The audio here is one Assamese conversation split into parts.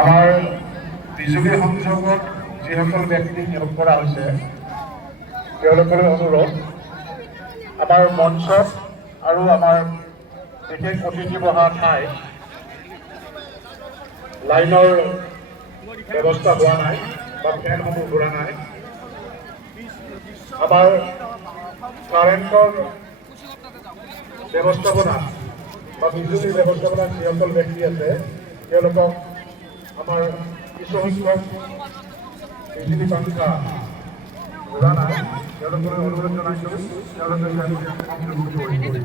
আমাৰ বিজুলী সংযোগত যিসকল ব্যক্তি নিয়োগ কৰা হৈছে তেওঁলোকলৈ অনুৰোধ, আমাৰ মঞ্চত আৰু আমাৰ বিশেষ অতিথি বহা ঠাইত লাইনৰ ব্যৱস্থা হোৱা নাই বা ফেনসমূহ ঘূৰা নাই। আমাৰ কাৰেণ্টৰ ব্যৱস্থাপনা বা বিজুলীৰ ব্যৱস্থাপনা যিসকল ব্যক্তি আছে তেওঁলোকক আমাৰ কিছু সংখ্যক বিজুলী পাংখা ঘূৰা নাই, তেওঁলোকৰ অনুৰোধ জনাইছোঁ তেওঁলোকে সংযোগ কৰিব।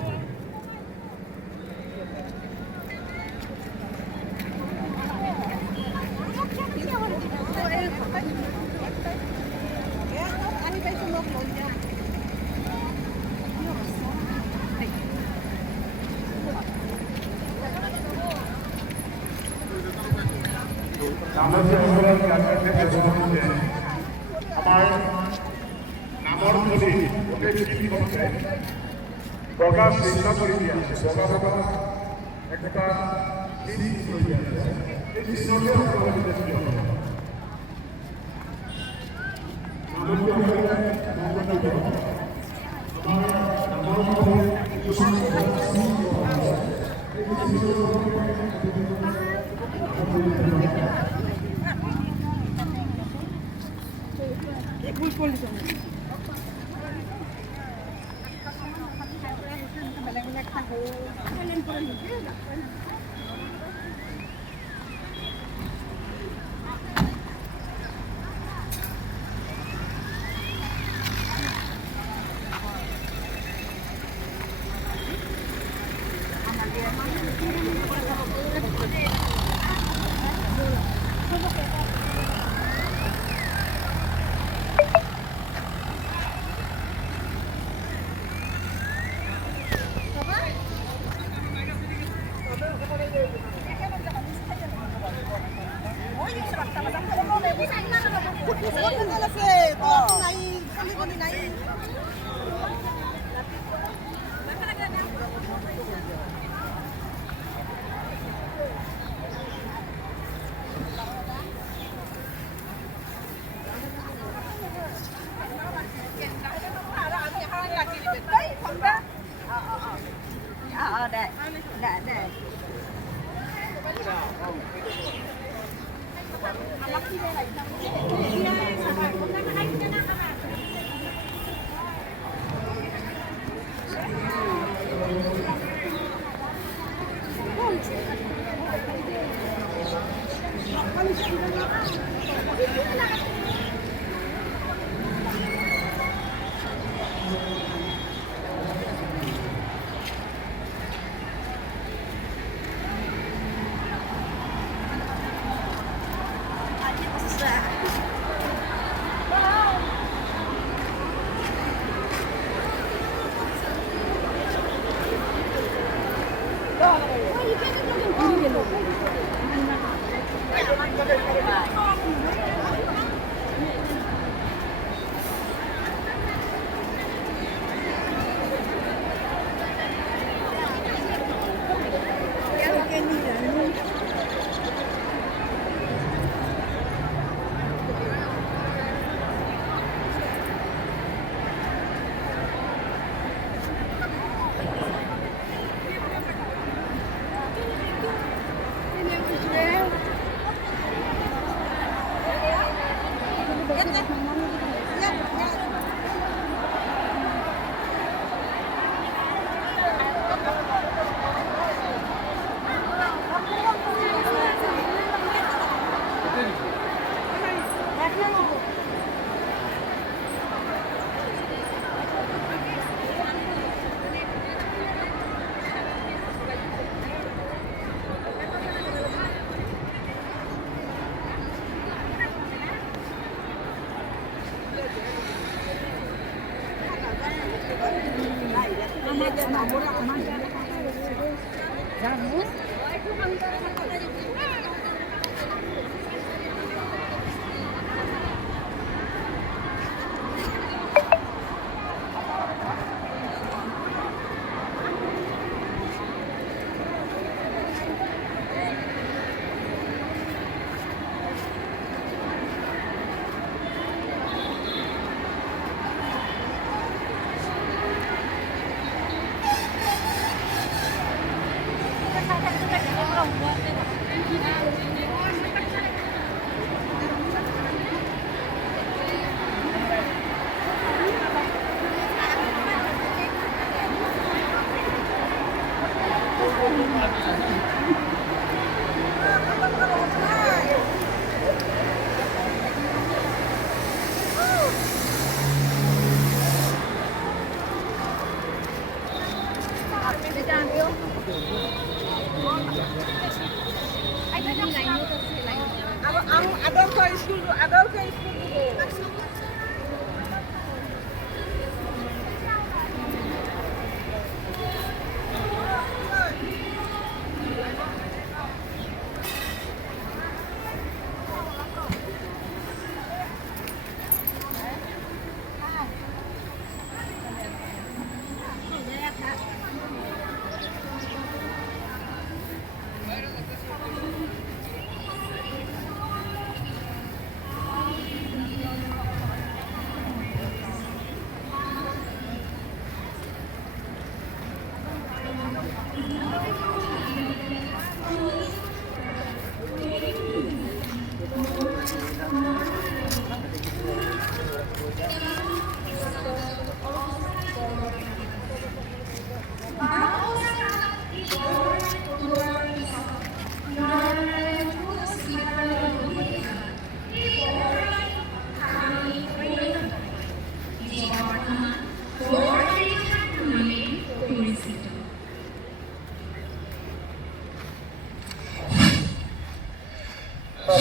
আমাৰ নামৰ নদী গোটেই পৃথিৱীখনতে বগা চিহ্ন কৰি দিয়া আছে, বগা বগা একটা চিহ্ন কৰি দিয়া আছে। এই চিহ্নতে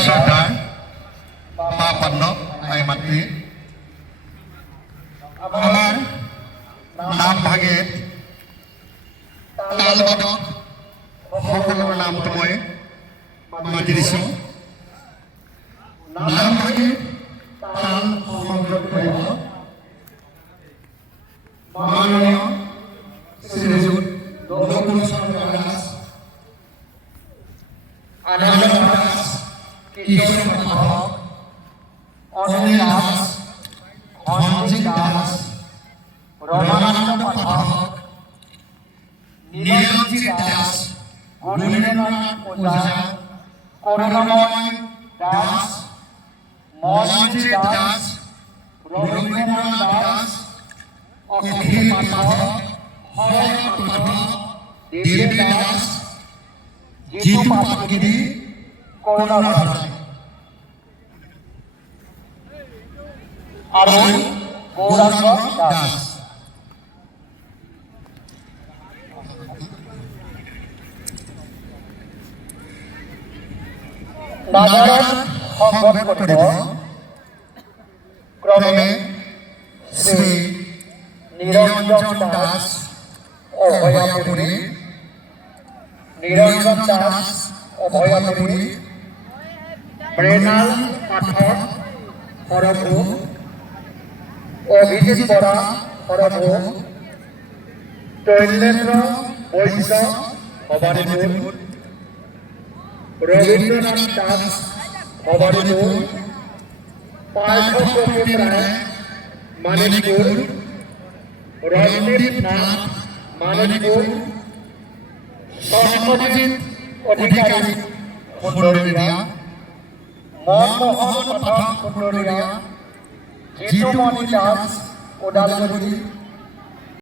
শ্ৰদ্ধায় মহাপন্ন আই মাতৃ আমাৰ নাম ভাগেৰ তালবাদক সকলৰ নামটো মই মাতি দিছোঁ। নাম ভাগেৰ তাল সংযোগ কৰিব মাননীয় শ্ৰীযুত লক্ষণ চন্দ্ৰ দাস, আনন্দ দাস, কিশোর পাঠক, অনিল দাস, ধনজিৎ দাস, রমানন্দ পাঠক, নীলজিৎ দাস, গুণেন্দ্রনাথ ওঝা, করুণাময় দাস, মনজিৎ দাস, রবীন্দ্রনাথ দাস, অখিল পাঠক, হরেন পাঠক, দেব দাস, জিতু পাঠকগিরি, করুণা ভাষায় আৰু গৌৰাঙ্গ দাস। নাগাৰত সংগত কৰিব ক্ৰমে শ্ৰী নিৰঞ্জন দাস অভয়াপুৰী, নিৰঞ্জন দাস অভয়াপুৰী, মৃণাল পাঠক হৰভূম, অভিজিৎ বৰা হৰভূম, তৈলেন্দ্ৰ বৈশ্য ভবানীপুৰ, ৰবীন্দ্ৰনাথ দাস ভবানীপুৰ, পাৰ্থ প্ৰতিম ৰায় মানিকপুৰ, ৰণদীপ নাথ মানিকপুৰ, সত্যজিৎ অধিকাৰী কুণ্ডলিয়া, মনমোহন পাঠক কুণ্ডলিয়া, জিতুমণি দাস ওদালগুৰি,